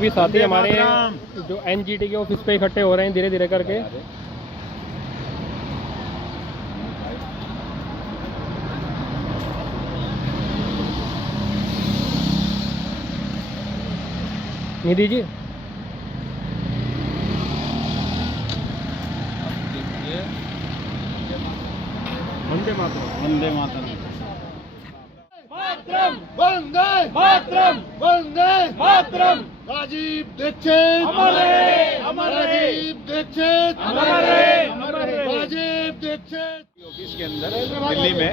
भी साथी हमारे जो एनजीटी के ऑफिस पे इकट्ठे हो रहे हैं धीरे धीरे करके। निधि जी वंदे मातरम, वंदे मातरम, वंदे मातरम, वंदे मातरम। राजीव दीक्षित अमर रहे, अमर रहे। राजीव दीक्षित अमर रहे, अमर रहे। राजीव दीक्षित ऑफिस के अंदर दिल्ली में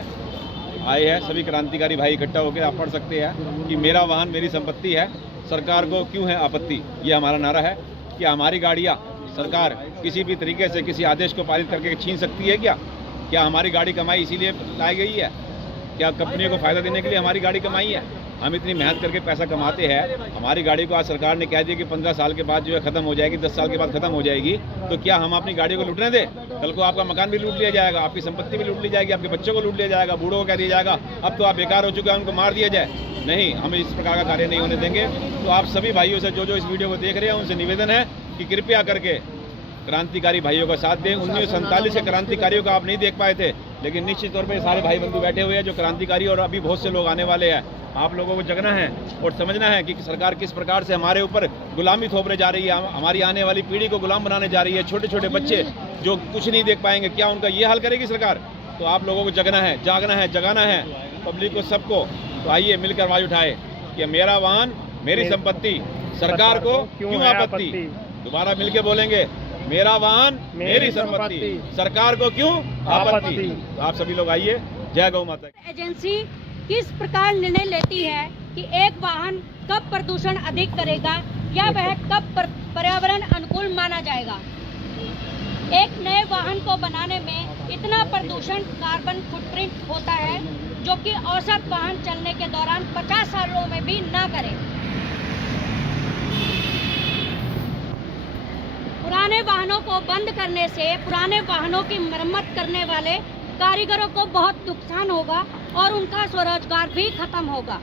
आए हैं सभी क्रांतिकारी भाई इकट्ठा होकर। आप पढ़ सकते हैं कि मेरा वाहन मेरी संपत्ति है, सरकार को क्यों है आपत्ति। ये हमारा नारा है कि हमारी गाड़ियाँ सरकार किसी भी तरीके से किसी आदेश को पारित करके छीन सकती है क्या हमारी गाड़ी कमाई इसीलिए लाई गई है? क्या कंपनियों को फायदा देने के लिए हमारी गाड़ी कमाई है? हम इतनी मेहनत करके पैसा कमाते हैं, हमारी गाड़ी को आज सरकार ने कह दिया कि 15 साल के बाद जो है खत्म हो जाएगी, 10 साल के बाद खत्म हो जाएगी, तो क्या हम अपनी गाड़ी को लूटने दें? कल को आपका मकान भी लूट लिया जाएगा, आपकी संपत्ति भी लूट ली जाएगी, आपके बच्चों को लूट लिया जाएगा, बूढ़ों को कह दिया जाएगा अब तो आप बेकार हो चुके हैं, उनको मार दिया जाए। नहीं, हम इस प्रकार का कार्य नहीं होने देंगे। तो आप सभी भाइयों से जो इस वीडियो को देख रहे हैं उनसे निवेदन है कि कृपया करके क्रांतिकारी भाइयों का साथ दें। 1947 के क्रांतिकारियों का आप नहीं देख पाए थे, लेकिन निश्चित तौर पे सारे भाई बंधु बैठे हुए हैं जो क्रांतिकारी, और अभी बहुत से लोग आने वाले हैं। आप लोगों को जगना है और समझना है कि सरकार किस प्रकार से हमारे ऊपर गुलामी थोपने जा रही है, हमारी आने वाली पीढ़ी को गुलाम बनाने जा रही है। छोटे छोटे बच्चे जो कुछ नहीं देख पाएंगे, क्या उनका ये हाल करेगी सरकार? तो आप लोगों को जगना है, जागना है, जगाना है पब्लिक को, सबको। तो आइए मिलकर आवाज उठाए कि मेरा वाहन मेरी संपत्ति, सरकार को क्यों आपत्ति। दोबारा मिलकर बोलेंगे, मेरा वाहन मेरी संपत्ति, सरकार को क्यों आपत्ति। आप सभी लोग आइए। जय गौ माता। एजेंसी किस प्रकार निर्णय लेती है कि एक वाहन कब प्रदूषण अधिक करेगा या वह कब पर्यावरण अनुकूल माना जाएगा। एक नए वाहन को बनाने में इतना प्रदूषण कार्बन फुटप्रिंट होता है जो कि औसत वाहन चलने के दौरान 50 सालों में भी ना करे। पुराने वाहनों को बंद करने से पुराने वाहनों की मरम्मत करने वाले कारीगरों को बहुत नुकसान होगा और उनका स्वरोजगार भी खत्म होगा।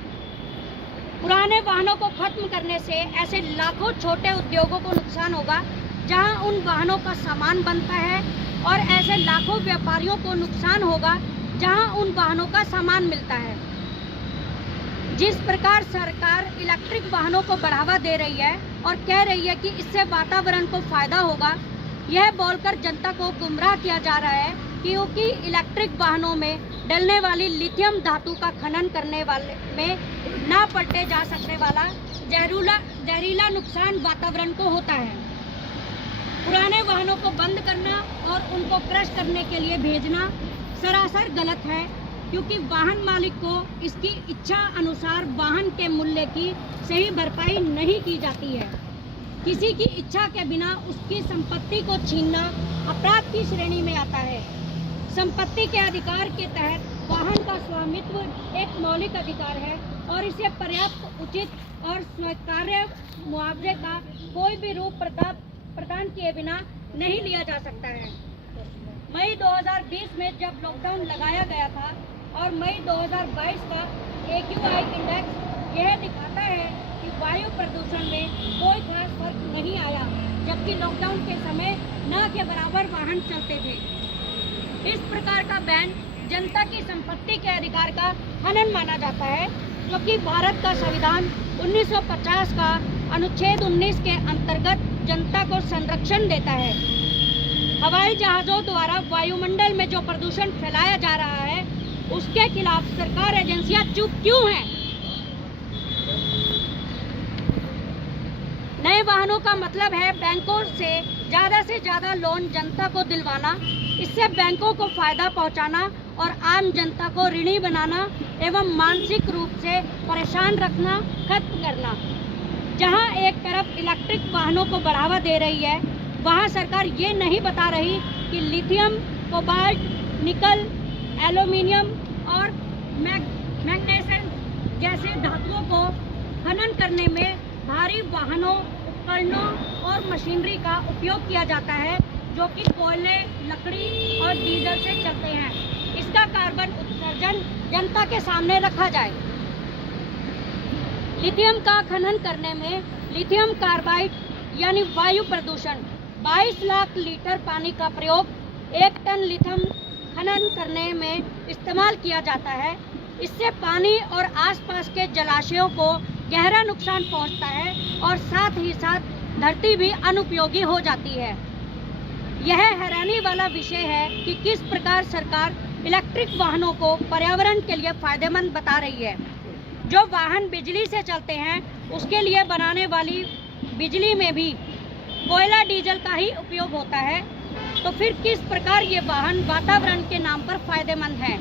पुराने वाहनों को खत्म करने से ऐसे लाखों छोटे उद्योगों को नुकसान होगा जहां उन वाहनों का सामान बनता है, और ऐसे लाखों व्यापारियों को नुकसान होगा जहां उन वाहनों का सामान मिलता है। जिस प्रकार सरकार इलेक्ट्रिक वाहनों को बढ़ावा दे रही है और कह रही है कि इससे वातावरण को फायदा होगा, यह बोलकर जनता को गुमराह किया जा रहा है क्योंकि इलेक्ट्रिक वाहनों में डलने वाली लिथियम धातु का खनन करने वाले में ना पलटे जा सकने वाला जहरीला नुकसान वातावरण को होता है। पुराने वाहनों को बंद करना और उनको क्रश करने के लिए भेजना सरासर गलत है, क्योंकि वाहन मालिक को इसकी इच्छा अनुसार वाहन के मूल्य की सही भरपाई नहीं की जाती है। किसी की इच्छा के बिना उसकी संपत्ति को छीनना अपराध की श्रेणी में आता है। संपत्ति के अधिकार के तहत वाहन का स्वामित्व एक मौलिक अधिकार है और इसे पर्याप्त, उचित और स्वीकार्य मुआवजे का कोई भी रूप प्रदान किए बिना नहीं लिया जा सकता है। मई 2020 में जब लॉकडाउन लगाया गया था और मई 2022 का AQI इंडेक्स यह दिखाता है कि वायु प्रदूषण में कोई खास फर्क नहीं आया, जबकि लॉकडाउन के समय न के बराबर वाहन चलते थे। इस प्रकार का बैन जनता की संपत्ति के अधिकार का हनन माना जाता है, जो कि भारत का संविधान 1950 का अनुच्छेद 19 के अंतर्गत जनता को संरक्षण देता है। हवाई जहाजों द्वारा वायुमंडल में जो प्रदूषण फैलाया जा रहा है उसके खिलाफ सरकार एजेंसियां चुप क्यों हैं? नए वाहनों का मतलब है बैंकों से ज्यादा लोन जनता को दिलवाना, इससे बैंकों को फायदा पहुंचाना और आम जनता को ऋणी बनाना एवं मानसिक रूप से परेशान रखना खत्म करना। जहां एक तरफ इलेक्ट्रिक वाहनों को बढ़ावा दे रही है, वहां सरकार ये नहीं बता रही कि लिथियम, कोबाल्ट, निकल, एल्यूमिनियम और मैग्नीशियम जैसे धातुओं को खनन करने में भारी वाहनों, उपकरणों और मशीनरी का उपयोग किया जाता है, जो कि कोयले, लकड़ी और डीजल से चलते हैं। इसका कार्बन उत्सर्जन जनता के सामने रखा जाए। लिथियम का खनन करने में लिथियम कार्बाइड यानी वायु प्रदूषण। 22 लाख लीटर पानी का प्रयोग 1 टन लिथियम खनन करने में इस्तेमाल किया जाता है। इससे पानी और आसपास के जलाशयों को गहरा नुकसान पहुंचता है और साथ ही साथ धरती भी अनुपयोगी हो जाती है। यह हैरानी वाला विषय है कि किस प्रकार सरकार इलेक्ट्रिक वाहनों को पर्यावरण के लिए फायदेमंद बता रही है। जो वाहन बिजली से चलते हैं उसके लिए बनाने वाली बिजली में भी कोयला डीजल का ही उपयोग होता है, तो फिर किस प्रकार ये वाहन वातावरण के नाम पर फायदेमंद हैं?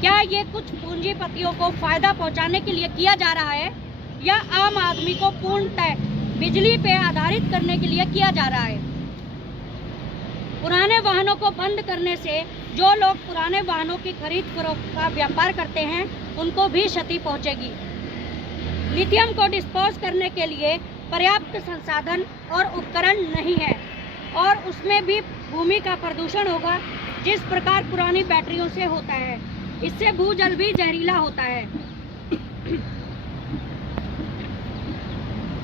क्या ये कुछ पूंजीपतियों को फायदा पहुंचाने के लिए किया जा रहा है या आम आदमी को पूर्णतः बिजली पे आधारित करने के लिए किया जा रहा है? पुराने वाहनों को बंद करने से जो लोग पुराने वाहनों की खरीद फरोख्त का व्यापार करते हैं उनको भी क्षति पहुंचेगी। लिथियम को डिस्पोज करने के लिए पर्याप्त संसाधन और उपकरण नहीं है और उसमें भी भूमि का प्रदूषण होगा जिस प्रकार पुरानी बैटरियों से होता है। इससे भूजल भी जहरीला होता है।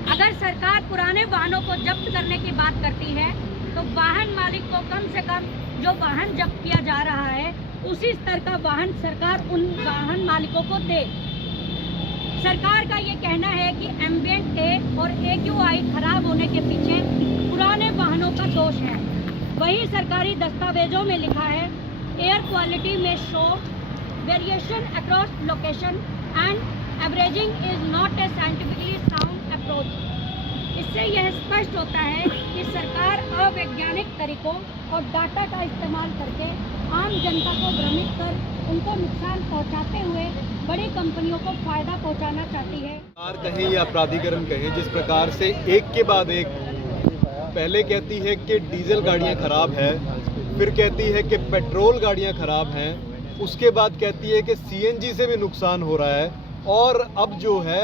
अगर सरकार पुराने वाहनों को जब्त करने की बात करती है तो वाहन मालिक को कम से कम जो वाहन जब्त किया जा रहा है उसी स्तर का वाहन सरकार उन वाहन मालिकों को दे। सरकार का ये कहना है कि एम्बिएंट ए और AQI खराब होने के पीछे पुराने वाहनों का दोष है। वहीं सरकारी दस्तावेजों में लिखा है एयर क्वालिटी में show variation across location and averaging is not a scientifically sound approach. इससे यह स्पष्ट होता है कि सरकार अवैज्ञानिक तरीकों और डाटा का इस्तेमाल करके आम जनता को भ्रमित कर उनको नुकसान पहुंचाते हुए बड़ी कंपनियों को फायदा पहुंचाना चाहती है। सरकार कहें या प्राधिकरण कहें, जिस प्रकार से एक के बाद एक पहले कहती है कि डीजल गाड़ियां खराब है, फिर कहती है कि पेट्रोल गाड़ियां खराब हैं, उसके बाद कहती है कि CNG से भी नुकसान हो रहा है और अब जो है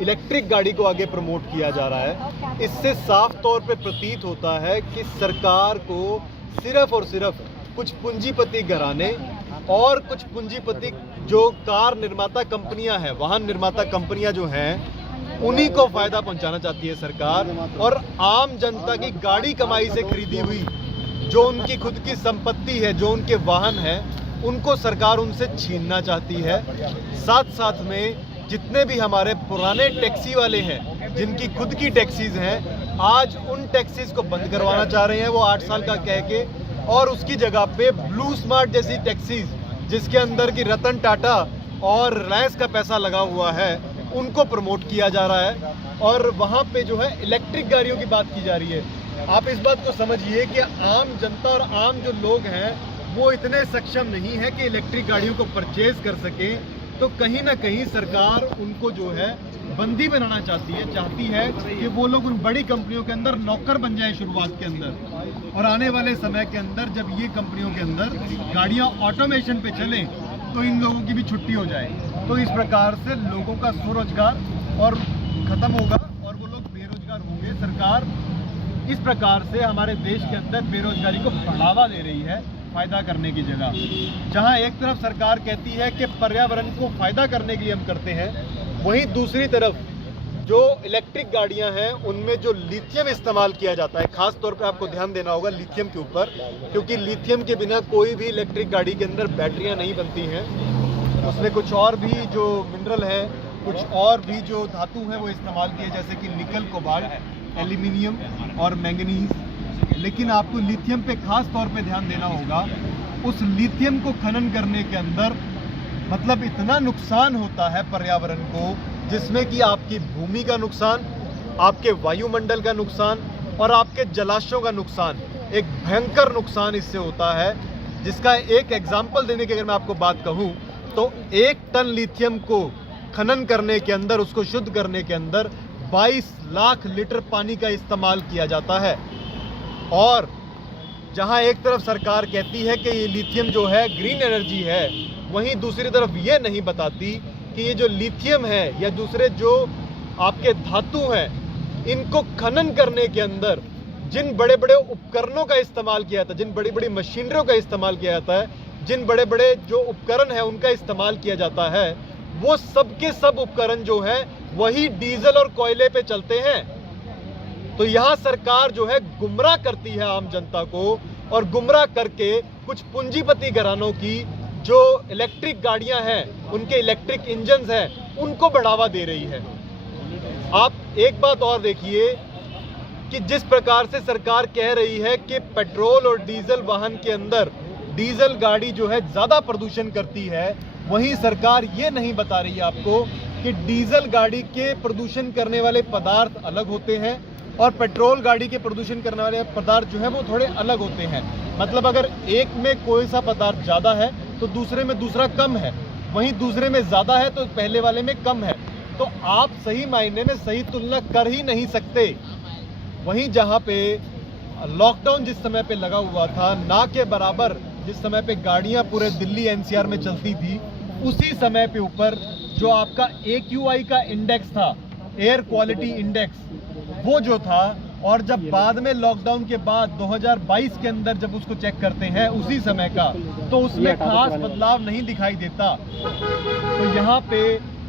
इलेक्ट्रिक गाड़ी को आगे प्रमोट किया जा रहा है। इससे साफ तौर पे प्रतीत होता है कि सरकार को सिर्फ और सिर्फ कुछ पूंजीपति घराने और कुछ पूंजीपति जो कार निर्माता कंपनियां हैं, वाहन निर्माता कंपनियां जो हैं, उन्हीं को फायदा पहुंचाना चाहती है सरकार। और आम जनता की गाड़ी कमाई से खरीदी हुई जो उनकी खुद की संपत्ति है, जो उनके वाहन है, उनको सरकार उनसे छीनना चाहती है। साथ साथ में जितने भी हमारे पुराने टैक्सी वाले हैं जिनकी खुद की टैक्सीज हैं, आज उन टैक्सीज को बंद करवाना चाह रहे हैं वो 8 साल का कह के, और उसकी जगह पे ब्लू स्मार्ट जैसी टैक्सीज जिसके अंदर की रतन टाटा और रिलायंस का पैसा लगा हुआ है उनको प्रमोट किया जा रहा है। और वहाँ पे जो है इलेक्ट्रिक गाड़ियों की बात की जा रही है। आप इस बात को समझिए कि आम जनता और आम जो लोग हैं वो इतने सक्षम नहीं है कि इलेक्ट्रिक गाड़ियों को परचेज कर सकें, तो कहीं ना कहीं सरकार उनको जो है बंदी बनाना चाहती है कि वो लोग उन बड़ी कंपनियों के अंदर नौकर बन जाए शुरुआत के अंदर, और आने वाले समय के अंदर जब ये कंपनियों के अंदर गाड़ियां ऑटोमेशन पे चलें तो इन लोगों की भी छुट्टी हो जाए। तो इस प्रकार से लोगों का स्वरोजगार और खत्म होगा और वो लोग बेरोजगार होंगे। सरकार इस प्रकार से हमारे देश के अंदर बेरोजगारी को बढ़ावा दे रही है फायदा करने की जगह। जहां एक तरफ सरकार कहती है कि पर्यावरण को फायदा करने के लिए हम करते हैं, वहीं दूसरी तरफ जो इलेक्ट्रिक गाड़ियां हैं उनमें जो लिथियम इस्तेमाल किया जाता है, खास तौर पे आपको ध्यान देना होगा लिथियम के ऊपर, क्योंकि लिथियम के बिना कोई भी इलेक्ट्रिक गाड़ी के अंदर बैटरियां नहीं बनती हैं। उसमें कुछ और भी जो मिनरल है, कुछ और भी जो धातु है वो इस्तेमाल किए, जैसे कि निकल, कोबाल्ट, एल्यूमिनियम और मैंगनीज। लेकिन आपको लिथियम पे खास तौर पे ध्यान देना होगा। उस लिथियम को खनन करने के अंदर मतलब इतना नुकसान होता है पर्यावरण को, जिसमें कि आपकी भूमि का नुकसान, आपके वायुमंडल का नुकसान और आपके जलाशयों का नुकसान, एक भयंकर नुकसान इससे होता है। जिसका एक एग्जाम्पल देने की अगर मैं आपको बात कहूँ तो 1 टन लिथियम को खनन करने के अंदर, उसको शुद्ध करने के अंदर 22 लाख लीटर पानी का इस्तेमाल किया जाता है। और जहां एक तरफ सरकार कहती है कि ये लिथियम जो है ग्रीन एनर्जी है, वहीं दूसरी तरफ ये नहीं बताती कि ये जो लिथियम है या दूसरे जो आपके धातु हैं, इनको खनन करने के अंदर जिन बड़े बड़े उपकरणों का इस्तेमाल किया जाता है, जिन बड़ी बड़ी मशीनरियों का इस्तेमाल किया जाता है, जिन बड़े बड़े जो उपकरण हैं उनका इस्तेमाल किया जाता है, वो सब के सब उपकरण जो है वही डीजल और कोयले पे चलते हैं। तो यहां सरकार जो है गुमराह करती है आम जनता को, और गुमराह करके कुछ पूंजीपति घरानों की जो इलेक्ट्रिक गाड़ियां हैं, उनके इलेक्ट्रिक इंजन्स हैं, उनको बढ़ावा दे रही है। आप एक बात और देखिए कि जिस प्रकार से सरकार कह रही है कि पेट्रोल और डीजल वाहन के अंदर डीजल गाड़ी जो है ज्यादा प्रदूषण करती है, वहीं सरकार ये नहीं बता रही है आपको कि डीजल गाड़ी के प्रदूषण करने वाले पदार्थ अलग होते हैं और पेट्रोल गाड़ी के प्रदूषण करने वाले पदार्थ जो है वो थोड़े अलग होते हैं। मतलब अगर एक में कोई सा पदार्थ ज्यादा है तो दूसरे में दूसरा कम है, वहीं दूसरे में ज्यादा है तो पहले वाले में कम है। तो आप सही मायने में सही तुलना कर ही नहीं सकते। वहीं जहां पे लॉकडाउन जिस समय पे लगा हुआ था, ना के बराबर जिस समय पे गाड़ियां पूरे दिल्ली एनसीआर में चलती थी, उसी समय पे ऊपर जो आपका AQI का इंडेक्स था, एयर क्वालिटी इंडेक्स, वो जो था, और जब बाद में लॉकडाउन के बाद 2022 के अंदर जब उसको चेक करते हैं उसी समय का, तो उसमें खास बदलाव नहीं दिखाई देता। तो यहाँ पे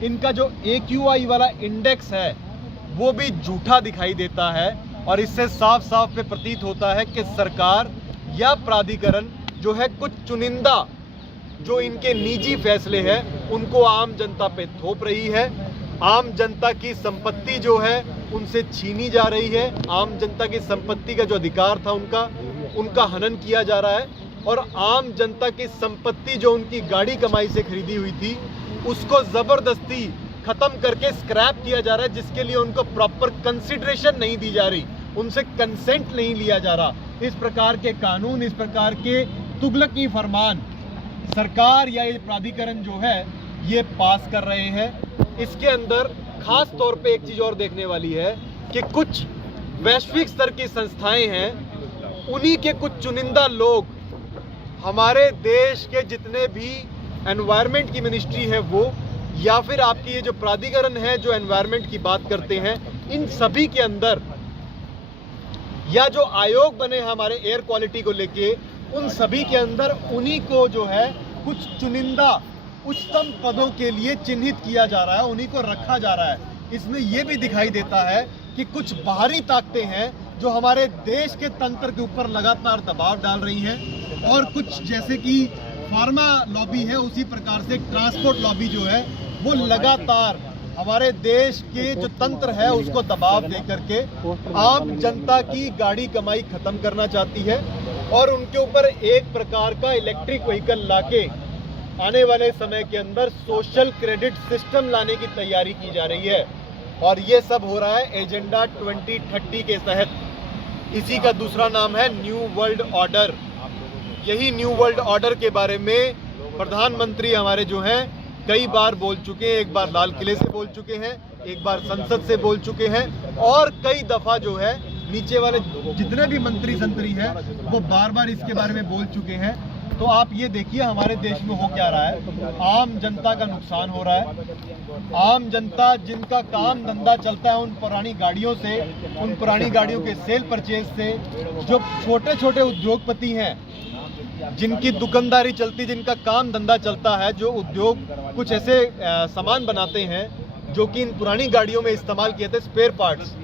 इनका जो AQI वाला इंडेक्स है वो भी झूठा दिखाई देता है, और इससे साफ साफ पे प्रतीत होता है कि सरकार या प्राधिकरण जो है कुछ चुनिंदा जो इनके निजी फैसले हैं उनको आम जनता पे थोप रही है। आम जनता की संपत्ति जो है उनसे छीनी जा रही है। आम जनता की संपत्ति का जो अधिकार था उनका हनन किया जा रहा है, और आम जनता की संपत्ति जो उनकी गाड़ी कमाई से खरीदी हुई थी उसको जबरदस्ती खत्म करके स्क्रैप किया जा रहा है, जिसके लिए उनको प्रॉपर कंसिडरेशन नहीं दी जा रही, उनसे कंसेंट नहीं लिया जा रहा। इस प्रकार के कानून, इस प्रकार के तुगलकी फरमान सरकार या ये प्राधिकरण जो है ये पास कर रहे हैं। इसके अंदर खास तौर पे एक चीज और देखने वाली है कि कुछ वैश्विक स्तर की संस्थाएं हैं, उन्हीं के कुछ चुनिंदा लोग हमारे देश के जितने भी एनवायरनमेंट की मिनिस्ट्री है वो, या फिर आपकी ये जो प्राधिकरण है जो एनवायरनमेंट की बात करते हैं, इन सभी के अंदर, या जो आयोग बने हमारे एयर क्वालिटी को लेके, उन सभी के अंदर उन्हीं को जो है कुछ चुनिंदा उच्चतम पदों के लिए चिन्हित किया जा रहा है, उन्हीं को रखा जा रहा है। इसमें यह भी दिखाई देता है कि कुछ बाहरी ताकतें हैं जो हमारे देश के तंत्र के ऊपर लगातार दबाव डाल रही हैं, और कुछ जैसे कि फार्मा लॉबी है, उसी प्रकार से ट्रांसपोर्ट लॉबी जो है वो लगातार हमारे देश के जो तंत्र है उसको दबाव दे करके आम जनता की गाड़ी कमाई खत्म करना चाहती है, और उनके ऊपर एक प्रकार का इलेक्ट्रिक व्हीकल लाके आने वाले समय के अंदर सोशल क्रेडिट सिस्टम लाने की तैयारी की जा रही है। और ये सब हो रहा है एजेंडा 2030 के तहत। इसी का दूसरा नाम है न्यू वर्ल्ड ऑर्डर। यही न्यू वर्ल्ड ऑर्डर के बारे में प्रधानमंत्री हमारे जो हैं कई बार बोल चुके हैं। एक बार लाल किले से बोल चुके हैं, एक बार संसद से बोल चुके हैं, और कई दफा जो है नीचे वाले जितने भी मंत्री संतरी हैं वो बार बार इसके बारे में बोल चुके हैं। तो आप ये देखिए हमारे देश में हो क्या रहा है। आम जनता का नुकसान हो रहा है। आम जनता जिनका काम धंधा चलता है उन पुरानी गाड़ियों से, उन पुरानी गाड़ियों के सेल परचेज से, जो छोटे छोटे उद्योगपति हैं जिनकी दुकानदारी चलती, जिनका काम धंधा चलता है, जो उद्योग कुछ ऐसे सामान बनाते हैं जो कि इन पुरानी गाड़ियों में इस्तेमाल किए थे, स्पेयर पार्ट्स,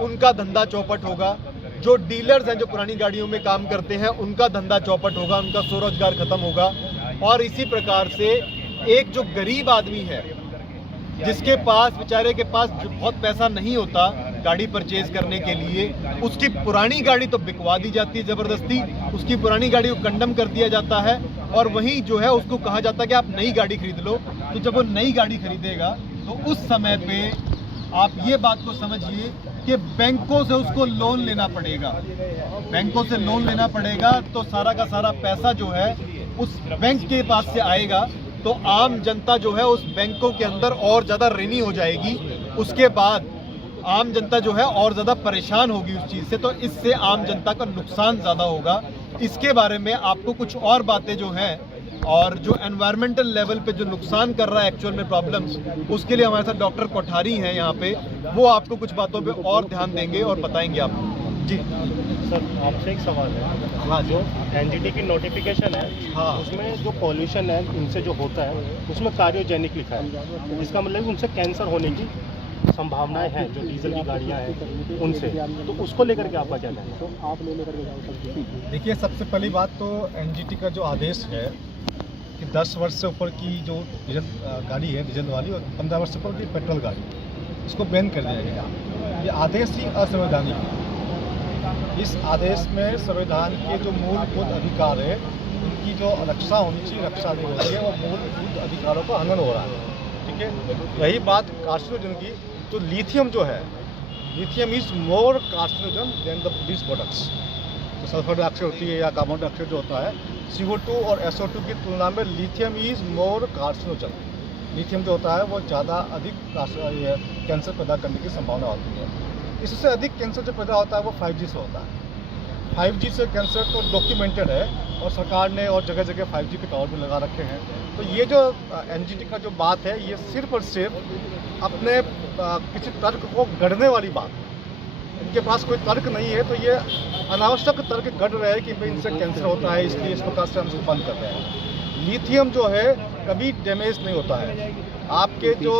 उनका धंधा चौपट होगा। जो डीलर्स हैं जो पुरानी गाड़ियों में काम करते हैं उनका धंधा चौपट होगा, उनका स्वरोजगार खत्म होगा। और इसी प्रकार से एक जो गरीब आदमी है जिसके पास, बेचारे के पास बहुत पैसा नहीं होता गाड़ी परचेज करने के लिए, उसकी पुरानी गाड़ी तो बिकवा दी जाती है ज़बरदस्ती, उसकी पुरानी गाड़ी को कंडम कर दिया जाता है, और वहीं जो है उसको कहा जाता है कि आप नई गाड़ी खरीद लो। तो जब वो नई गाड़ी खरीदेगा तो उस समय पे आप ये बात को समझिए कि बैंकों से उसको लोन लेना पड़ेगा। बैंकों से लोन लेना पड़ेगा तो सारा का सारा पैसा जो है उस बैंक के पास से आएगा, तो आम जनता जो है उस बैंकों के अंदर और ज़्यादा ऋणी हो जाएगी। उसके बाद आम जनता जो है और ज़्यादा परेशान होगी उस चीज़ से, तो इससे आम जनता का नुकसान ज़्यादा होगा। इसके बारे में आपको कुछ और बातें जो हैं, और जो एनवायरमेंटल लेवल पे जो नुकसान कर रहा है एक्चुअल में प्रॉब्लम्स, उसके लिए हमारे साथ डॉक्टर कोठारी हैं यहाँ पे, वो आपको कुछ बातों पे और ध्यान देंगे और बताएंगे आपको। जी सर, आपसे एक सवाल है। हाँ, जो एनजीटी की नोटिफिकेशन है, हाँ, उसमें जो पॉल्यूशन है इनसे जो होता है उसमें कार्योजेनिक लिखा है, इसका मतलब उनसे कैंसर होने की संभावनाएं हैं जो डीजल की गाड़ियां हैं उनसे, तो उसको लेकर के आपका क्या कहना है? देखिए, सबसे पहली बात तो एनजीटी का जो आदेश है कि 10 वर्ष से ऊपर की जो डीजल गाड़ी है, डीजल वाली, और 15 वर्ष से ऊपर की पेट्रोल गाड़ी, इसको बैन कर दिया गया। ये आदेश ही असंवैधानिक है। इस आदेश में संविधान के जो मूलभूत अधिकार है, उनकी जो रक्षा होनी चाहिए, रक्षा नहीं हो रही है, और मूलभूत अधिकारों का हनन हो रहा है। ठीक है, रही बात कार्सिनोजन की, तो लिथियम जो है, lithium is more carcinogen than the this products. तो सल्फर डाइऑक्साइड होती है या कार्बन डाइऑक्साइड जो होता है, CO2 और SO2 की तुलना में lithium is more carcinogen. Lithium जो होता है वो ज़्यादा अधिक कैंसर पैदा करने की संभावना होती है। इससे अधिक कैंसर जो पैदा होता है वो 5G से होता है। 5G से कैंसर तो डॉक्यूमेंटेड है, और सरकार ने और जगह जगह 5G के टावर भी लगा रखे हैं। तो ये जो एनजीटी का जो बात है, ये सिर्फ और सिर्फ अपने किसी तर्क को गढ़ने वाली बात है। इनके पास कोई तर्क नहीं है, तो ये अनावश्यक तर्क गढ़ रहे हैं कि भाई इनसे कैंसर होता है, इसलिए इस प्रकार से हम इसको बंद कर रहे हैं। लिथियम जो है कभी डैमेज नहीं होता है। आपके जो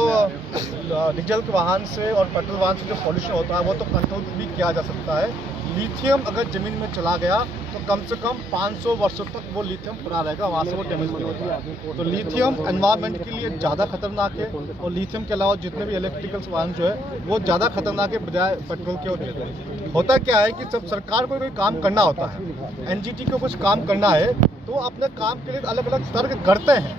डीजल के वाहन से और पेट्रोल वाहन से जो पॉल्यूशन होता है वो तो कंट्रोल भी किया जा सकता है। लिथियम अगर ज़मीन में चला गया तो कम से कम 500 वर्षों तक वो लिथियम पड़ा रहेगा, वहाँ से वो डैमेज नहीं होता। तो लिथियम एनवायरनमेंट के लिए ज़्यादा खतरनाक है, और लिथियम के अलावा जितने भी इलेक्ट्रिकल्स वाहन जो है वो ज़्यादा खतरनाक है बजाय पेट्रोल के और डीजल। होता क्या है कि जब सरकार को कोई काम करना होता है, एनजीटी को कुछ काम करना है, तो अपने काम के लिए अलग अलग तर्क गढ़ते हैं।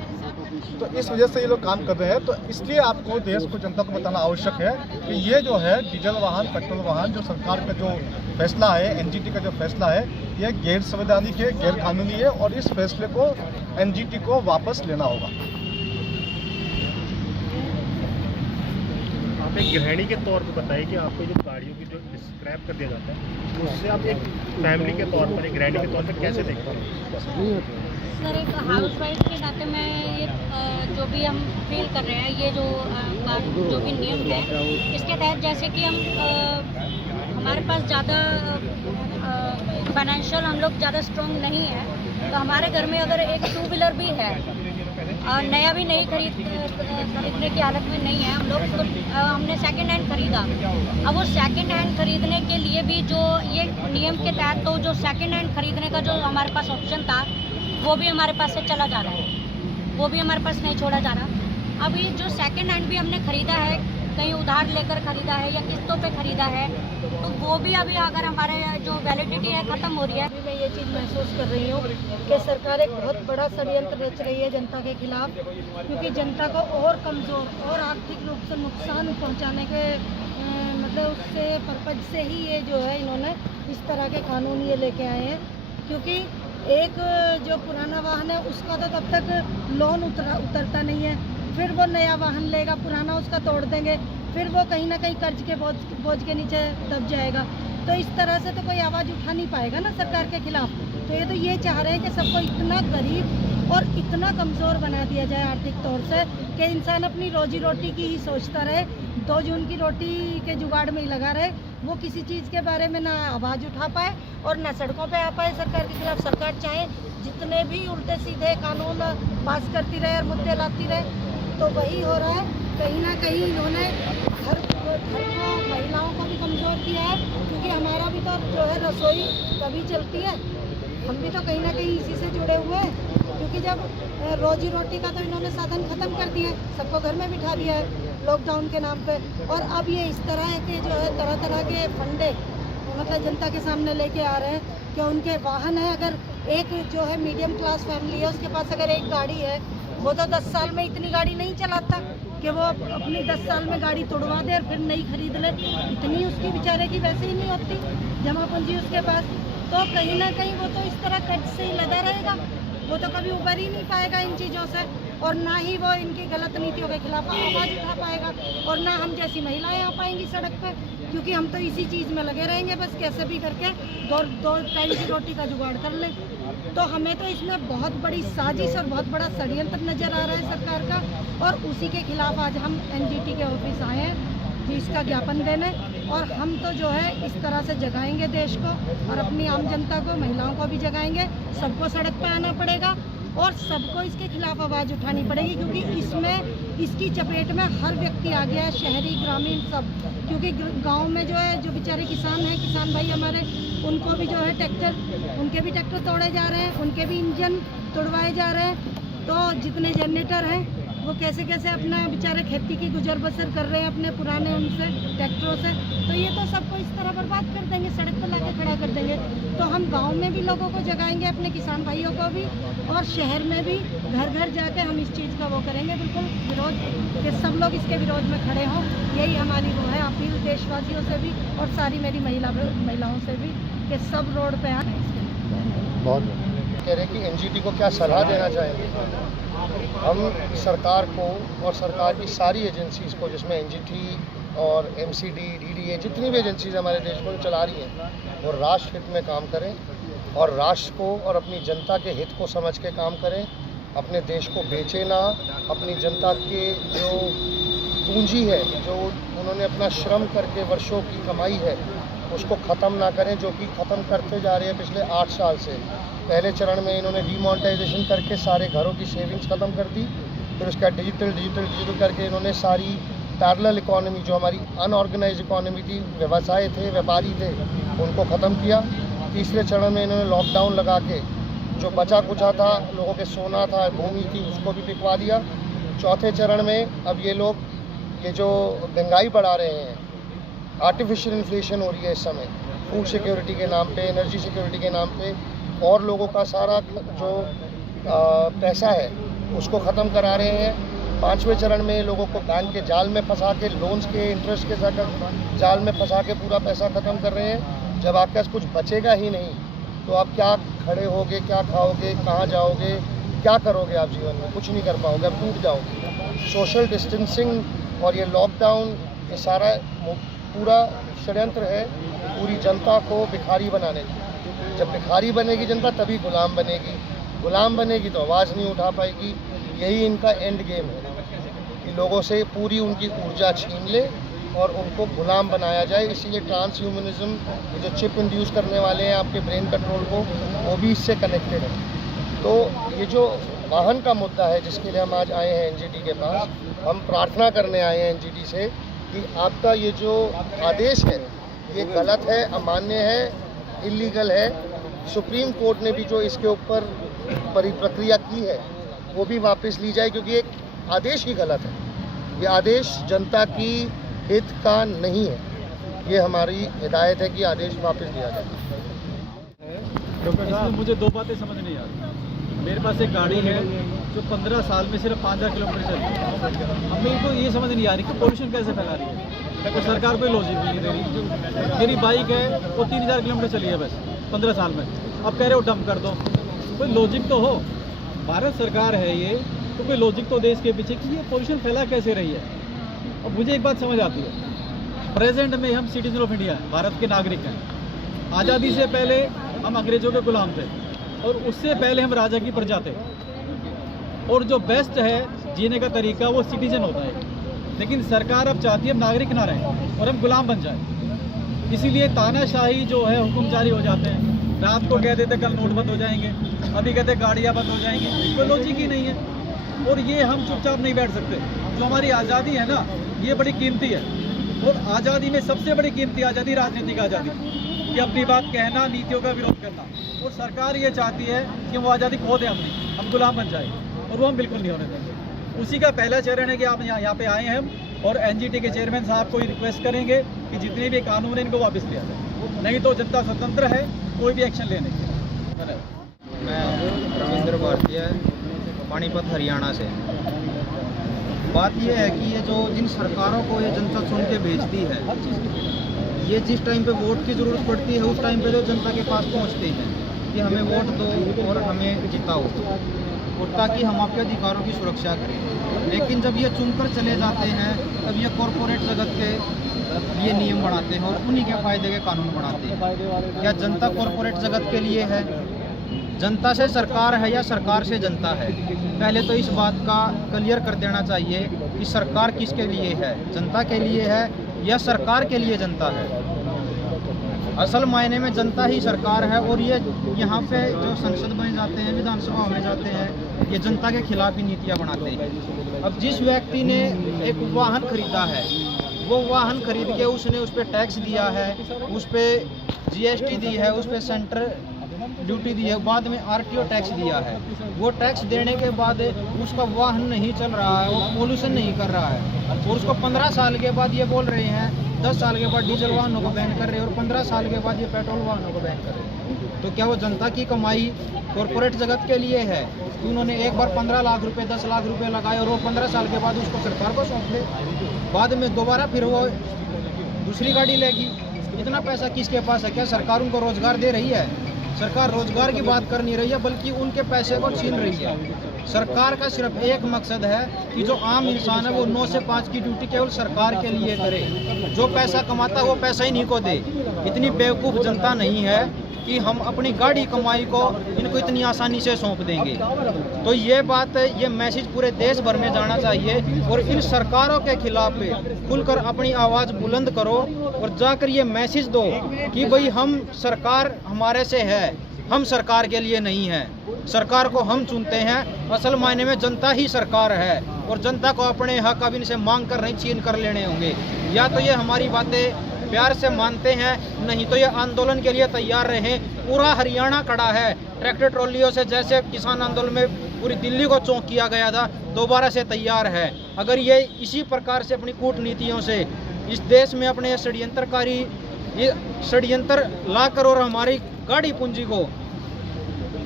तो इस वजह से ये लोग काम कर रहे हैं। तो इसलिए आपको देश को, जनता को बताना आवश्यक है कि ये जो है डीजल वाहन, पेट्रोल वाहन, जो सरकार का जो फैसला है, एनजीटी का जो फैसला है, ये गैर संवैधानिक है, गैर कानूनी है, और इस फैसले को एनजीटी को वापस लेना होगा। आप एक गृहिणी के तौर पे बताइए कि आपको जो गाड़ियों की जो स्क्रैप कर दिया जाता है, उससे आप एक फैमिली के तौर पर, एक गृहिणी के तौर पर कैसे देखते हैं? सर, एक हाउस वाइफ के नाते मैं ये जो भी हम फील कर रहे हैं, ये जो भी नियम है, इसके तहत जैसे कि हम हमारे पास ज़्यादा फाइनेंशियल हम लोग ज़्यादा स्ट्रॉन्ग नहीं है, तो हमारे घर में अगर एक 2 व्हीलर भी है और नया भी नहीं खरीदने की हालत में नहीं है हम लोग, तो हमने सेकंड हैंड खरीदा। अब वो सेकंड हैंड खरीदने के लिए भी जो ये नियम के तहत, तो जो सेकंड हैंड खरीदने का जो हमारे पास ऑप्शन था वो भी हमारे पास से चला जा रहा है, वो भी हमारे पास नहीं छोड़ा जा रहा। अब ये जो सेकंड हैंड भी हमने ख़रीदा है, कहीं उधार लेकर ख़रीदा है या किस्तों पे ख़रीदा है, तो वो भी अभी अगर हमारे जो वैलिडिटी है ख़त्म हो रही है। मैं ये चीज़ महसूस कर रही हूँ कि सरकार एक बहुत बड़ा षड्यंत्र रच रही है जनता के खिलाफ, क्योंकि जनता को और कमज़ोर और आर्थिक रूप से नुकसान पहुँचाने के मतलब उससे पर्पज से ही ये जो है इन्होंने इस तरह के कानून ये लेके आए हैं। क्योंकि एक जो पुराना वाहन है उसका तो तब तक लोन उतरता नहीं है, फिर वो नया वाहन लेगा, पुराना उसका तोड़ देंगे, फिर वो कहीं ना कहीं कर्ज के बोझ के नीचे दब जाएगा। तो इस तरह से तो कोई आवाज़ उठा नहीं पाएगा ना सरकार के खिलाफ। तो ये चाह रहे हैं कि सबको इतना गरीब और इतना कमज़ोर बना दिया जाए आर्थिक तौर से कि इंसान अपनी रोजी रोटी की ही सोचता रहे, 2 जून की रोटी के जुगाड़ में ही लगा रहे, वो किसी चीज़ के बारे में ना आवाज़ उठा पाए और ना सड़कों पे आ पाए सरकार के खिलाफ। सरकार चाहे जितने भी उल्टे सीधे कानून पास करती रहे और मुद्दे लाती रहे, तो वही हो रहा है। कहीं ना कहीं इन्होंने घर को, महिलाओं को भी कमज़ोर किया है, क्योंकि हमारा भी तो जो है रसोई तभी चलती है, हम भी तो कहीं ना कहीं इसी से जुड़े हुए हैं। क्योंकि जब रोजी रोटी का तो इन्होंने साधन ख़त्म कर दिया है, सबको घर में बिठा दिया है लॉकडाउन के नाम पे, और अब ये इस तरह के जो है तरह तरह के फंडे मतलब जनता के सामने लेके आ रहे हैं कि उनके वाहन है। अगर एक जो है मीडियम क्लास फैमिली है, उसके पास अगर एक गाड़ी है, वो तो 10 साल में इतनी गाड़ी नहीं चलाता कि वो अपनी 10 साल में गाड़ी तोड़वा दे और फिर नई खरीद ले। इतनी उसकी बेचारे की वैसे ही नहीं होती जमा पूंजी उसके पास। तो कहीं ना कहीं वो तो इस तरह कर्ज से ही लगा रहेगा, वो तो कभी उबर ही नहीं पाएगा इन चीज़ों से, और ना ही वो इनकी गलत नीतियों के खिलाफ आवाज़ उठा पाएगा, और ना हम जैसी महिलाएं आ पाएंगी सड़क पे, क्योंकि हम तो इसी चीज़ में लगे रहेंगे, बस कैसे भी करके दो टाइम की रोटी का जुगाड़ कर लें। तो हमें तो इसमें बहुत बड़ी साजिश और बहुत बड़ा षड्यंत्र नज़र आ रहा है सरकार का, और उसी के खिलाफ आज हम एनजीटी के ऑफिस आए हैं जी इसका ज्ञापन देने। और हम तो जो है इस तरह से जगाएंगे देश को, और अपनी आम जनता को, महिलाओं को भी जगाएंगे। सबको सड़क पे आना पड़ेगा, और सबको इसके खिलाफ आवाज़ उठानी पड़ेगी, क्योंकि इसमें इसकी चपेट में हर व्यक्ति आ गया है, शहरी ग्रामीण सब। क्योंकि गांव में जो है, जो बेचारे किसान हैं, किसान भाई हमारे, उनको भी जो है ट्रैक्टर, उनके भी ट्रैक्टर तोड़े जा रहे हैं, उनके भी इंजन तोड़वाए जा रहे हैं। तो जितने जनरेटर हैं वो कैसे कैसे अपना बेचारे खेती की गुजर बसर कर रहे हैं अपने पुराने उनसे ट्रैक्टरों से। तो ये तो सबको इस तरह बर्बाद कर देंगे, सड़क पर लाके खड़ा कर देंगे। तो हम गांव में भी लोगों को जगाएंगे, अपने किसान भाइयों को भी, और शहर में भी घर घर जाके हम इस चीज़ का वो करेंगे, बिल्कुल विरोध, कि सब लोग इसके विरोध में खड़े हों। यही हमारी वो है अपील देशवासियों से भी और सारी मेरी महिलाओं से भी, कि सब रोड पे आए। बहुत कह रहे कि एनजीटी को क्या सलाह देना चाहेंगे? हम सरकार को और सरकार की सारी एजेंसीज़ को, जिसमें एनजीटी और एमसीडी, डीडीए, जितनी भी एजेंसीज हमारे देश में चला रही हैं, वो राष्ट्र हित में काम करें और राष्ट्र को और अपनी जनता के हित को समझ के काम करें। अपने देश को बेचे ना, अपनी जनता के जो पूंजी है, जो उन्होंने अपना श्रम करके वर्षों की कमाई है, उसको ख़त्म ना करें, जो कि ख़त्म करते जा रहे हैं पिछले 8 साल से। पहले चरण में इन्होंने डीमोनेटाइजेशन करके सारे घरों की सेविंग्स ख़त्म कर दी, फिर उसके बाद डिजिटल करके इन्होंने सारी पैरेलल इकोनॉमी, जो हमारी अनऑर्गेनाइज इकोनॉमी थी, व्यवसाय थे, व्यापारी थे, उनको ख़त्म किया। तीसरे चरण में इन्होंने लॉकडाउन लगा के जो बचा कुचा था, लोगों के सोना था, भूमि थी, उसको भी बिकवा दिया। चौथे चरण में अब ये लोग ये जो महंगाई बढ़ा रहे हैं, आर्टिफिशियल इन्फ्लेशन हो रही है इस समय, फूड सिक्योरिटी के नाम पे, एनर्जी सिक्योरिटी के नाम पे, और लोगों का सारा जो पैसा है उसको ख़त्म करा रहे हैं। 5वें चरण में लोगों को बैंक के जाल में फंसा के, लोन्स के इंटरेस्ट के साथ जाल में फंसा के पूरा पैसा ख़त्म कर रहे हैं। जब आपके पास कुछ बचेगा ही नहीं तो आप क्या खड़े होगे, क्या खाओगे, कहाँ जाओगे, क्या करोगे? आप जीवन में कुछ नहीं कर पाओगे, आप टूट जाओगे। सोशल डिस्टेंसिंग और ये लॉकडाउन, ये सारा पूरा षड्यंत्र है पूरी जनता को भिखारी बनाने की। जब भिखारी बनेगी जनता तभी गुलाम बनेगी, गुलाम बनेगी तो आवाज़ नहीं उठा पाएगी। यही इनका एंड गेम है कि लोगों से पूरी उनकी ऊर्जा छीन ले और उनको गुलाम बनाया जाए। इसीलिए ट्रांसह्यूमनिज्म, ये जो चिप इंड्यूस करने वाले हैं आपके ब्रेन कंट्रोल को, वो भी इससे कनेक्टेड है। तो ये जो वाहन का मुद्दा है जिसके लिए हम आज आए हैं एनजीटी के पास, हम प्रार्थना करने आए हैं एनजीटी से कि आपका ये जो आदेश है ये गलत है, अमान्य है, इलीगल है। सुप्रीम कोर्ट ने भी जो इसके ऊपर प्रक्रिया की है वो भी वापस ली जाए, क्योंकि एक आदेश ही गलत है। ये आदेश जनता की हित का नहीं है। ये हमारी हिदायत है कि आदेश वापस लिया जाए। इसमें मुझे 2 बातें समझ नहीं आ रही। मेरे पास एक गाड़ी है जो 15 साल में सिर्फ 5000 किलोमीटर चली है। अब मेरे को ये समझ नहीं आ रही कि पोल्यूशन कैसे फैला रही है, तो सरकार कोई लॉजिक नहीं दे रही। मेरी बाइक है वो 3000 किलोमीटर चली है बस 15 साल में, अब कह रहे हो डंप कर दो। कोई लॉजिक तो हो, भारत सरकार है ये, तो कोई लॉजिक तो देश के पीछे कि ये पोल्यूशन फैला कैसे रही है। और मुझे एक बात समझ आती है, प्रेजेंट में हम सिटीजन ऑफ इंडिया हैं, भारत के नागरिक हैं। आज़ादी से पहले हम अंग्रेजों के गुलाम थे और उससे पहले हम राजा की प्रजा थे। और जो बेस्ट है जीने का तरीका वो सिटीजन होता है, लेकिन सरकार अब चाहती है हम नागरिक ना रहें और हम गुलाम बन जाए। इसीलिए तानाशाही जो है हुक्म जारी हो जाते हैं। रात को कह देते कल नोट बंद हो जाएंगे, अभी कहते गाड़ियाँ बंद हो जाएंगी, कोई लॉजिक ही नहीं है। और ये हम चुपचाप नहीं बैठ सकते। जो हमारी आज़ादी है ना, ये बड़ी कीमती है। और आज़ादी में सबसे बड़ी कीमती आज़ादी राजनीतिक आज़ादी, कि अपनी बात कहना, नीतियों का विरोध करना। और सरकार ये चाहती है कि वो आज़ादी खो दें अपनी, हम गुलाम बन जाए, और वो हम बिल्कुल नहीं होने देंगे। उसी का पहला चरण है कि आप यहाँ पे आए हैं हम, और एनजीटी के चेयरमैन साहब को रिक्वेस्ट करेंगे कि जितने भी कानून हैं इनको वापस लिया जाए, नहीं तो जनता स्वतंत्र है कोई भी एक्शन लेने के लिए। मैं रविंद्र भारतीय, पानीपत हरियाणा से। बात यह है कि ये जो जिन सरकारों को ये जनता चुन के भेजती है, ये जिस टाइम पे वोट की ज़रूरत पड़ती है उस टाइम पे जो जनता के पास पहुंचते हैं कि हमें वोट दो और हमें जिताओ, और ताकि हम आपके अधिकारों की सुरक्षा करें। लेकिन जब ये चुनकर चले जाते हैं तब ये कॉरपोरेट जगत के लिए नियम बनाते हैं और उन्हीं के फ़ायदे के कानून बनाते हैं। क्या जनता कॉरपोरेट जगत के लिए है? जनता से सरकार है या सरकार से जनता है? पहले तो इस बात का क्लियर कर देना चाहिए कि सरकार किसके लिए है, जनता के लिए है या सरकार के लिए जनता है। असल मायने में जनता ही सरकार है और ये यहाँ पे जो संसद में जाते हैं, विधानसभा में जाते हैं, ये जनता के खिलाफ ही नीतियाँ बनाते हैं। अब जिस व्यक्ति ने एक वाहन खरीदा है, वो वाहन खरीद के उसने उस पर टैक्स दिया है, उस पर GST दी है, उस पर सेंटर ड्यूटी दी है, बाद में RTO टैक्स दिया है। वो टैक्स देने के बाद उसका वाहन नहीं चल रहा है, वो पोल्यूशन नहीं कर रहा है, और उसको 15 साल के बाद ये बोल रहे हैं, 10 साल के बाद डीजल वाहनों को बैन कर रहे हैं और 15 साल के बाद ये पेट्रोल वाहनों को बैन कर रहे हैं। तो क्या वो जनता की कमाई कॉरपोरेट जगत के लिए है कि उन्होंने एक बार 15 लाख रुपए 10 लाख रुपए लगाए और वो 15 साल के बाद उसको सरकार को सौंप दे, बाद में दोबारा फिर वो दूसरी गाड़ी लेगी? इतना पैसा किसके पास है? क्या सरकार उनको रोजगार दे रही है? सरकार रोजगार की बात कर नहीं रही है, बल्कि उनके पैसे को छीन रही है। सरकार का सिर्फ एक मकसद है कि जो आम इंसान है वो 9 से 5 की ड्यूटी केवल सरकार के लिए करे, जो पैसा कमाता है वो पैसा ही नहीं को दे। इतनी बेवकूफ़ जनता नहीं है कि हम अपनी गाड़ी कमाई को इनको इतनी आसानी से सौंप देंगे। तो ये बात, ये मैसेज पूरे देश भर में जाना चाहिए और इन सरकारों के खिलाफ खुलकर अपनी आवाज़ बुलंद करो और जाकर ये मैसेज दो कि भाई हम, सरकार हमारे से है, हम सरकार के लिए नहीं है, सरकार को हम चुनते हैं। असल मायने में जनता ही सरकार है और जनता को अपने हक अब इनसे मांग कर नहीं, छीन कर लेने होंगे। या तो ये हमारी बातें प्यार से मानते हैं, नहीं तो ये आंदोलन के लिए तैयार रहे। पूरा हरियाणा खड़ा है ट्रैक्टर ट्रॉलियों से, जैसे किसान आंदोलन में पूरी दिल्ली को चौंक किया गया था, दोबारा से तैयार है। अगर ये इसी प्रकार से अपनी कूटनीतियों से इस देश में अपने षड्यंत्रकारी ये षड्यंत्र लाकर और हमारी गाड़ी पूंजी को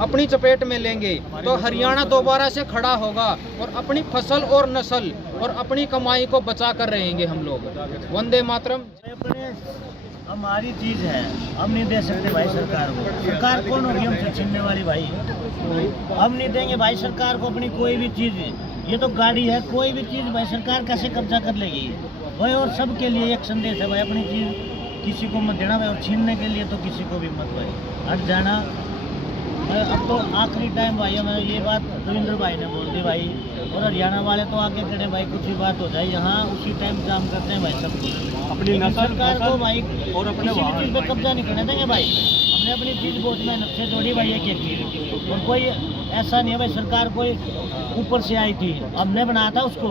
अपनी चपेट में लेंगे तो हरियाणा दोबारा से खड़ा होगा और अपनी फसल और नस्ल और अपनी कमाई को बचा कर रहेंगे हम लोग। वंदे मातरम। हमारी चीज़ है, हम नहीं दे सकते भाई सरकार को। सरकार कौन होगी हमसे छीनने वाली भाई? हम नहीं देंगे भाई सरकार को अपनी कोई भी चीज़। ये तो गाड़ी है, कोई भी चीज़ भाई सरकार कैसे कब्जा कर लेगी भाई? और सबके लिए एक संदेश है भाई, अपनी चीज़ किसी को मत देना भाई, और छीनने के लिए तो किसी को भी मत भाई, हट जाना भाई। अब तो आखिरी टाइम भाई, हमें ये बात रविंद्र भाई ने बोल दी भाई, और हरियाणा वाले तो आगे खड़े भाई, कुछ भी बात हो जाए यहाँ उसी टाइम काम करते हैं भाई सब कुछ। अपनी सरकार को भाई और अपने चीज़ पे कब्जा नहीं करने देंगे भाई। हमने अपनी चीज़ बहुत मेहनत से जोड़ी भाई, एक चीज़, और कोई ऐसा नहीं है भाई सरकार कोई ऊपर से आई थी, हमने बनाया था उसको,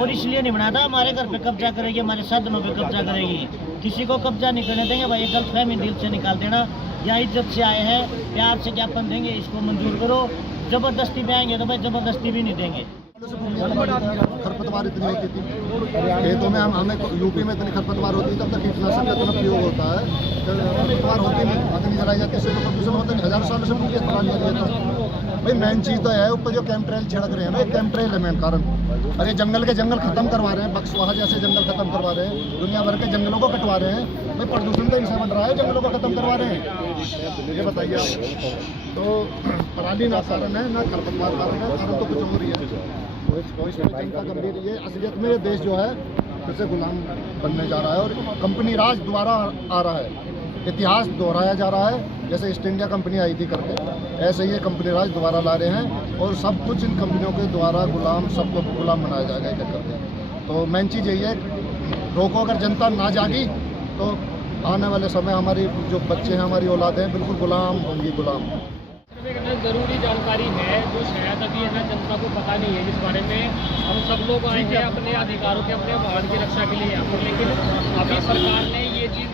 और इसलिए नहीं बनाया था हमारे घर पे कब्जा करेगी, हमारे साधनों पे कब्जा करेगी। किसी को कब्जा नहीं करने देंगे भाई। ये गलतफहमी दिल से निकाल देना। यहाँ इज्जत से आए हैं, प्यार से ज्ञापन देंगे, इसको मंजूर करो। जबरदस्ती में आएंगे तो भाई जबरदस्ती भी नहीं देंगे। खरपतवार इतनी होती थी खेतों में, हमें यूपी में इतनी खरपतवार होती है, तब तक कीटनाशक का इतना प्रयोग होता है, खरपतवार होती नहीं, अग्नि जलाई जाती है, इससे तो प्रदूषण होता नहीं। हज़ारों सालों से पूरी पराली लगी है। भाई मेन चीज़ तो है, ऊपर जो कैम्पट्रेल छिड़क रहे हैं ना, कैम्पट्रेल है मेन कारण। और ये जंगल के जंगल खत्म करवा रहे हैं, बक्सवाहा जैसे जंगल खत्म करवा रहे हैं, दुनिया भर के जंगलों को कटवा रहे हैं। भाई प्रदूषण तो इनसे बन रहा है, जंगलों को खत्म करवा रहे हैं। ये बताइए आप, तो पराली ना कारण है, ना खरपतवार कारण है, कारण तो कुछ और ही है। जनता गंभीर, ये असलियत में ये देश जो है फिर से गुलाम बनने जा रहा है और कंपनी राज दोबारा आ रहा है। इतिहास दोहराया जा रहा है, जैसे ईस्ट इंडिया कंपनी आई थी करके, ऐसे ही कंपनी राज दोबारा ला रहे हैं और सब कुछ इन कंपनियों के द्वारा गुलाम, सबको गुलाम बनाया जाएगा एक एक करके। तो मेन चीज़ यही है, रोको। अगर जनता ना जागी तो आने वाले समय हमारी जो बच्चे हैं, हमारी औलादें बिल्कुल गुलाम होंगी, गुलाम। ज़रूरी जानकारी है जो शायद अभी है ना जनता को पता नहीं है, जिस बारे में हम सब लोग आए हैं अपने अधिकारों के, अपने वाहन की रक्षा के लिए यहाँ पर। लेकिन अभी सरकार ने ये चीज़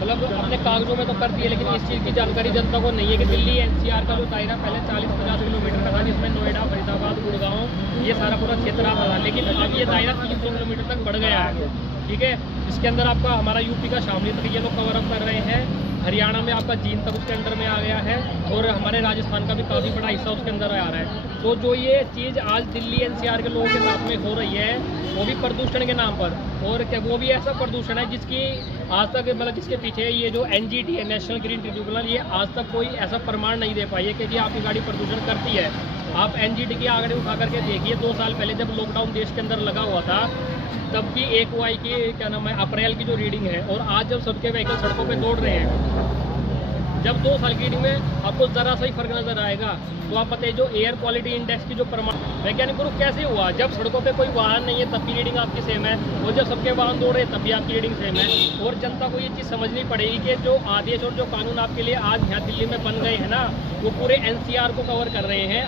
मतलब अपने कागजों में तो कर दी है, लेकिन इस चीज़ की जानकारी जनता को नहीं है कि दिल्ली NCR का जो दायरा पहले 40-50 किलोमीटर का था, जिसमें नोएडा, फरीदाबाद, गुड़गांव ये सारा पूरा क्षेत्र आता था, लेकिन अब ये दायरा 300 किलोमीटर तक बढ़ गया है। ठीक है, इसके अंदर आपका हमारा यूपी का शामली तक ये लोग कवर अप कर रहे हैं, हरियाणा में आपका जींद तक उसके अंदर में आ गया है, और हमारे राजस्थान का भी काफ़ी बड़ा हिस्सा उसके अंदर आ रहा है। तो जो ये चीज़ आज दिल्ली NCR के लोगों के साथ में हो रही है, वो भी प्रदूषण के नाम पर, और क्या वो भी ऐसा प्रदूषण है जिसकी आज तक मतलब जिसके पीछे ये जो NGT है, नेशनल ग्रीन ट्रिब्यूनल, ये आज तक कोई ऐसा प्रमाण नहीं दे पाई है कि जी आपकी गाड़ी प्रदूषण करती है। आप NGT के आंकड़े उठा करके देखिए, 2 साल पहले जब लॉकडाउन देश के अंदर लगा हुआ था, तब की AQI की क्या नाम है, अप्रैल की जो रीडिंग है, और आज जब सबके व्हीकल सड़कों पे दौड़ रहे हैं, जब 2 साल की रीडिंग में आपको ज़रा सा ही फर्क नजर आएगा, तो आप बताइए जो एयर क्वालिटी इंडेक्स की जो प्रमाण वैज्ञानिक प्रूफ कैसे हुआ? जब सड़कों पे कोई वाहन नहीं है तब भी रीडिंग आपकी सेम है, और जब सबके वाहन दौड़ रहे हैं तब भी आपकी रीडिंग सेम है। और जनता को ये चीज़ समझनी पड़ेगी कि जो आदेश और जो कानून आपके लिए आज यहाँ दिल्ली में बन गए हैं ना, वो पूरे NCR को कवर कर रहे हैं।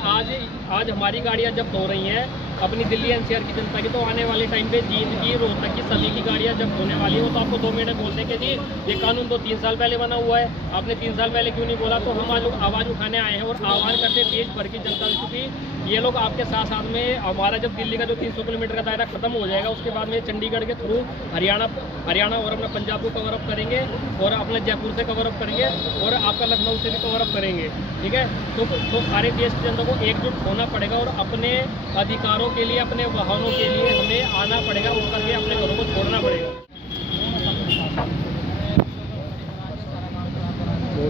आज हमारी गाड़ियाँ जब्त हो रही हैं अपनी दिल्ली NCR की जनता की, तो आने वाले टाइम पे जींद की, रोहतक की, सभी की गाड़ियाँ जब्त होने वाली है। वो तो आपको 2 मिनट बोलते कि जी ये कानून तो 3 साल पहले बना हुआ है, आपने 3 साल पहले क्यों नहीं बोला? तो हम आज आवाज़ उठाने आए हैं और आह्वान करते देश भर की जनता से, क्योंकि ये लोग आपके साथ साथ में हमारा जब दिल्ली का जो 300 किलोमीटर का दायरा खत्म हो जाएगा, उसके बाद में चंडीगढ़ के थ्रू हरियाणा और अपना पंजाब को कवर अप करेंगे, और अपना जयपुर से कवर अप करेंगे, और आपका लखनऊ से भी कवर अप करेंगे। ठीक है, तो सारे देश की जनता को एकजुट होना पड़ेगा और अपने अधिकारों के लिए, अपने वाहनों के लिए हमें आना पड़ेगा, उठ करके अपने घरों को छोड़ना पड़ेगा।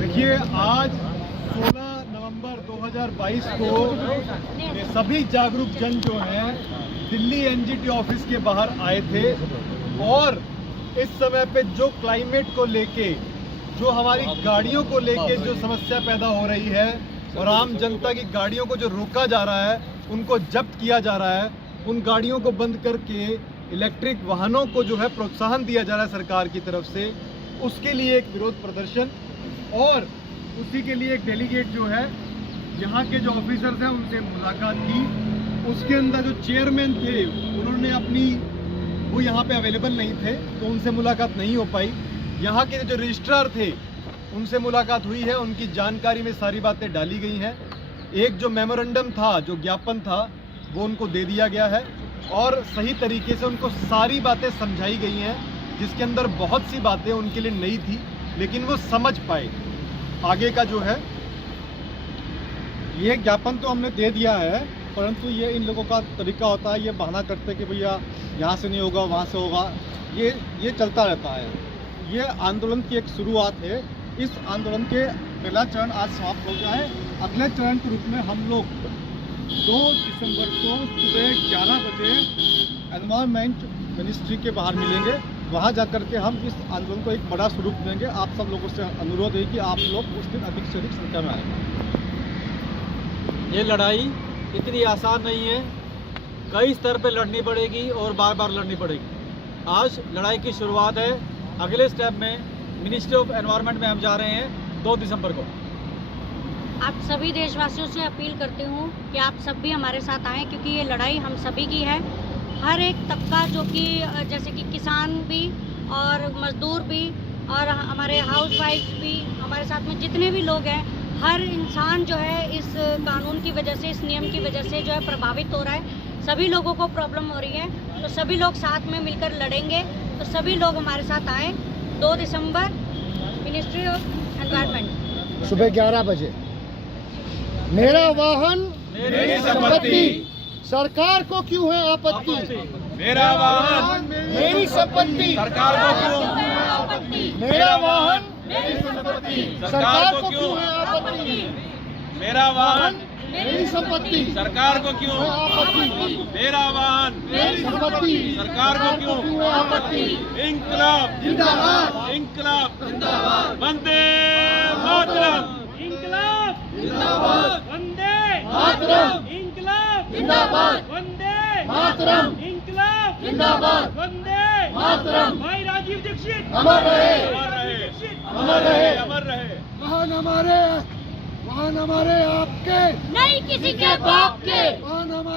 देखिए, आज 16 नवंबर 2022 को ये सभी जागरूक जन जो हैं दिल्ली NGT ऑफिस के बाहर आए थे, और इस समय पे जो क्लाइमेट को लेके, जो हमारी गाड़ियों को लेके जो समस्या पैदा हो रही है, और आम जनता की गाड़ियों को जो रोका जा रहा है, उनको जब्त किया जा रहा है, उन गाड़ियों को बंद करके इलेक्ट्रिक वाहनों को जो है प्रोत्साहन दिया जा रहा है सरकार की तरफ से, उसके लिए एक विरोध प्रदर्शन, और उसी के लिए एक डेलीगेट जो है यहाँ के जो ऑफिसर्स हैं उनसे मुलाकात की। उसके अंदर जो चेयरमैन थे उन्होंने वो यहाँ पे अवेलेबल नहीं थे, तो उनसे मुलाकात नहीं हो पाई। यहाँ के जो रजिस्ट्रार थे उनसे मुलाकात हुई है, उनकी जानकारी में सारी बातें डाली गई हैं। एक जो मेमोरेंडम था, जो ज्ञापन था, वो उनको दे दिया गया है, और सही तरीके से उनको सारी बातें समझाई गई हैं, जिसके अंदर बहुत सी बातें उनके लिए नई थी, लेकिन वो समझ पाए। आगे का जो है ये ज्ञापन तो हमने दे दिया है, परंतु ये इन लोगों का तरीका होता है, ये बहाना करते कि भैया यहाँ से नहीं होगा, वहाँ से होगा, ये चलता रहता है। ये आंदोलन की एक शुरुआत है। इस आंदोलन के पहला चरण आज समाप्त हो गया है। अगले चरण के रूप में हम लोग 2 दिसंबर को सुबह 11 बजे एनवायरनमेंट मिनिस्ट्री के बाहर मिलेंगे। वहाँ जा कर के हम इस आंदोलन को एक बड़ा स्वरूप देंगे। आप सब लोगों से अनुरोध है कि आप लोग उस दिन अधिक से अधिक संख्या में आएँ। ये लड़ाई इतनी आसान नहीं है, कई स्तर पे लड़नी पड़ेगी और बार बार लड़नी पड़ेगी। आज लड़ाई की शुरुआत है, अगले स्टेप में मिनिस्ट्री ऑफ एनवायरनमेंट में हम जा रहे हैं 2 दिसंबर को। आप सभी देशवासियों से अपील करती हूँ कि आप सब भी हमारे साथ आएँ, क्योंकि ये लड़ाई हम सभी की है। हर एक तबका, जो कि जैसे कि किसान भी और मजदूर भी और हमारे हाउसवाइफ्स भी, हमारे साथ में जितने भी लोग हैं, हर इंसान जो है इस कानून की वजह से, इस नियम की वजह से जो है प्रभावित हो रहा है। सभी लोगों को प्रॉब्लम हो रही है, तो सभी लोग साथ में मिलकर लड़ेंगे। तो सभी लोग हमारे साथ आए 2 दिसंबर मिनिस्ट्री ऑफ एनवायरनमेंट सुबह 11 बजे। मेरा वाहन मेरी संपत्ति, सरकार को क्यों है आपत्ति? मेरा वाहन मेरी संपत्ति, सरकार को क्यों? मेरा वाहन मेरी संपत्ति, सरकार को क्यों है आपत्ति? मेरा वाहन मेरी संपत्ति, सरकार को क्यों? आपत्ति? मेरा वाहन मेरी संपत्ति, सरकार को क्यों? आपत्ति? इंकलाब जिंदाबाद, इंकलाब जिंदाबाद, वंदे मातरम, इंकलाब जिंदाबाद, वंदे मातरम, इंकलाब जिंदाबाद, वंदे मातरम, इंकलाब जिंदाबाद, वंदे मातरम। भाई राजीव दीक्षित अमर रहे, अमर रहे, अमर रहे, अमर रहे। वाहन हमारे आपके, नहीं किसी के बाप के।